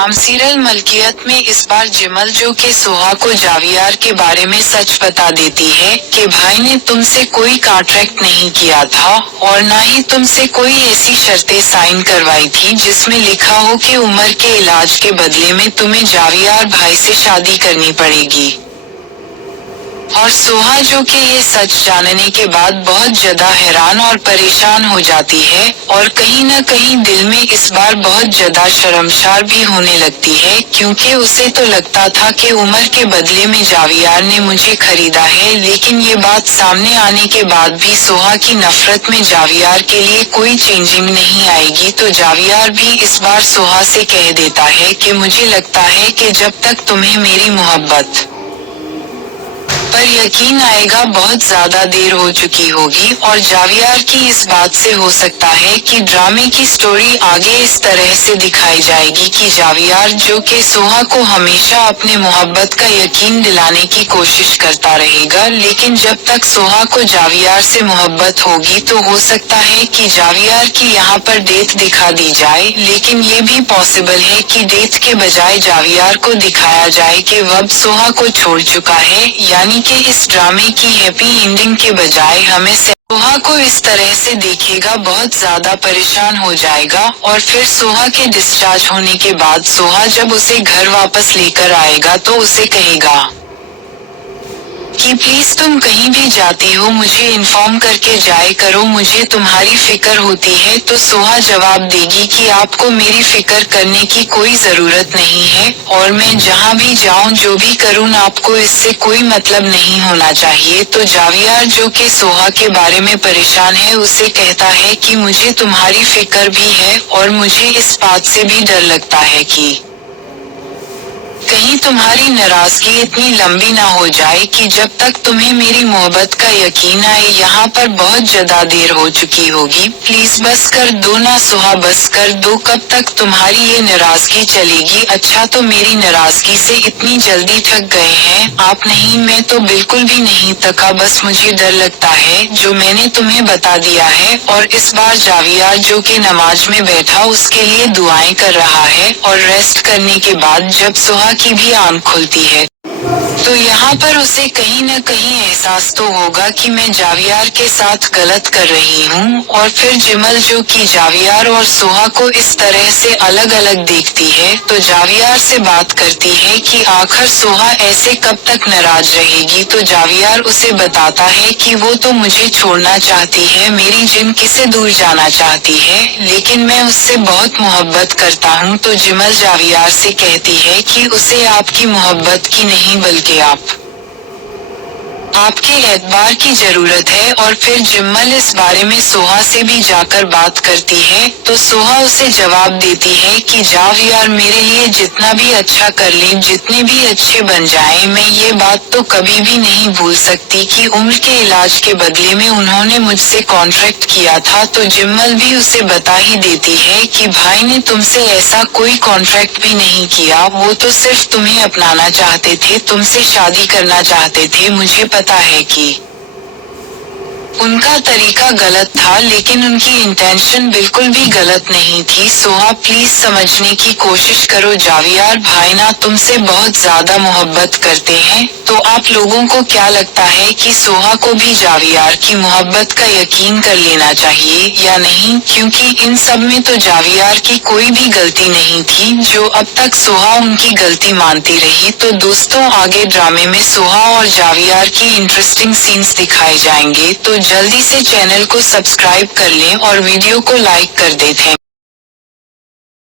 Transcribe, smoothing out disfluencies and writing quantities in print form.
नाम सीरियल मलकियत में इस बार जिमल जो के सोहा को जावियार के बारे में सच बता देती है कि भाई ने तुमसे कोई कॉन्ट्रैक्ट नहीं किया था और न ही तुमसे कोई ऐसी शर्तें साइन करवाई थी जिसमें लिखा हो कि उमर के इलाज के बदले में तुम्हें जावियार भाई से शादी करनी पड़ेगी। और सोहा जो कि ये सच जानने के बाद बहुत ज्यादा हैरान और परेशान हो जाती है और कहीं न कहीं दिल में इस बार बहुत ज्यादा शर्मसार भी होने लगती है, क्योंकि उसे तो लगता था कि उमर के बदले में जावियार ने मुझे खरीदा है, लेकिन ये बात सामने आने के बाद भी सोहा की नफरत में जावियार के लिए कोई चेंजिंग नहीं आएगी। तो जावियार भी इस बार सोहा से कह देता है कि मुझे लगता है कि जब तक तुम्हें मेरी मोहब्बत पर यकीन आएगा बहुत ज्यादा देर हो चुकी होगी। और जावियार की इस बात से हो सकता है कि ड्रामे की स्टोरी आगे इस तरह से दिखाई जाएगी कि जावियार जो कि सोहा को हमेशा अपने मोहब्बत का यकीन दिलाने की कोशिश करता रहेगा, लेकिन जब तक सोहा को जावियार से मोहब्बत होगी तो हो सकता है कि जावियार की यहाँ पर डेथ दिखा दी जाए, लेकिन ये भी पॉसिबल है कि डेथ के बजाय जावियार को दिखाया जाए कि वह अब सोहा को छोड़ चुका है, यानी कि इस ड्रामे की हैप्पी एंडिंग के बजाय हमें सोहा को इस तरह से देखेगा बहुत ज्यादा परेशान हो जाएगा। और फिर सोहा के डिस्चार्ज होने के बाद सोहा जब उसे घर वापस लेकर आएगा तो उसे कहेगा कि प्लीज तुम कहीं भी जाती हो मुझे इन्फॉर्म करके जाए करो, मुझे तुम्हारी फिक्र होती है। तो सोहा जवाब देगी कि आपको मेरी फिक्र करने की कोई जरूरत नहीं है और मैं जहाँ भी जाऊँ जो भी करूँ आपको इससे कोई मतलब नहीं होना चाहिए। तो जावियार जो कि सोहा के बारे में परेशान है उसे कहता है कि मुझे तुम्हारी फिक्र भी है और मुझे इस बात से भी डर लगता है कि कहीं तुम्हारी नाराजगी इतनी लंबी ना हो जाए कि जब तक तुम्हें मेरी मोहब्बत का यकीन आए। यहाँ पर बहुत ज्यादा देर हो चुकी होगी, प्लीज बस कर दो ना सोहा, बस कर दो, कब तक तुम्हारी ये नाराजगी चलेगी। अच्छा तो मेरी नाराजगी से इतनी जल्दी थक गए हैं आप? नहीं मैं तो बिल्कुल भी नहीं थका, बस मुझे डर लगता है जो मैंने तुम्हें बता दिया है। और इस बार जावियार जो कि नमाज में बैठा उसके लिए दुआएं कर रहा है और रेस्ट करने के बाद जब सोहा की भी आंख खुलती है तो यहाँ पर उसे कहीं न कहीं एहसास तो होगा कि मैं जावियार के साथ गलत कर रही हूँ। और फिर जिमल जो कि जावियार और सोहा को इस तरह से अलग अलग देखती है तो जावियार से बात करती है कि आखिर सोहा ऐसे कब तक नाराज रहेगी। तो जावियार उसे बताता है कि वो तो मुझे छोड़ना चाहती है, मेरी जिंदगी से दूर जाना चाहती है, लेकिन मैं उससे बहुत मोहब्बत करता हूँ। तो जिमल जावियार से कहती है कि उसे आपकी मोहब्बत की नहीं बल्कि आपके एतबार की जरूरत है। और फिर जिम्मल इस बारे में सोहा से भी जाकर बात करती है तो सोहा उसे जवाब देती है कि जावियार मेरे लिए जितना भी अच्छा कर ले, जितने भी अच्छे बन जाएं, मैं ये बात तो कभी भी नहीं भूल सकती कि उम्र के इलाज के बदले में उन्होंने मुझसे कॉन्ट्रैक्ट किया था। तो जिम्मल भी उसे बता ही देती है कि भाई ने तुमसे ऐसा कोई कॉन्ट्रैक्ट भी नहीं किया, वो तो सिर्फ तुम्हें अपनाना चाहते थे, तुमसे शादी करना चाहते थे। मुझे पता है कि उनका तरीका गलत था, लेकिन उनकी इंटेंशन बिल्कुल भी गलत नहीं थी। सोहा प्लीज समझने की कोशिश करो, जावियार भाई ना तुमसे बहुत ज्यादा मोहब्बत करते हैं। तो आप लोगों को क्या लगता है कि सोहा को भी जावियार की मोहब्बत का यकीन कर लेना चाहिए या नहीं? क्योंकि इन सब में तो जावियार की कोई भी गलती नहीं थी, जो अब तक सोहा उनकी गलती मानती रही। तो दोस्तों आगे ड्रामे में सोहा और जावियार की इंटरेस्टिंग सीन्स दिखाए जाएंगे, तो जल्दी से चैनल को सब्सक्राइब कर लें और वीडियो को लाइक कर दें।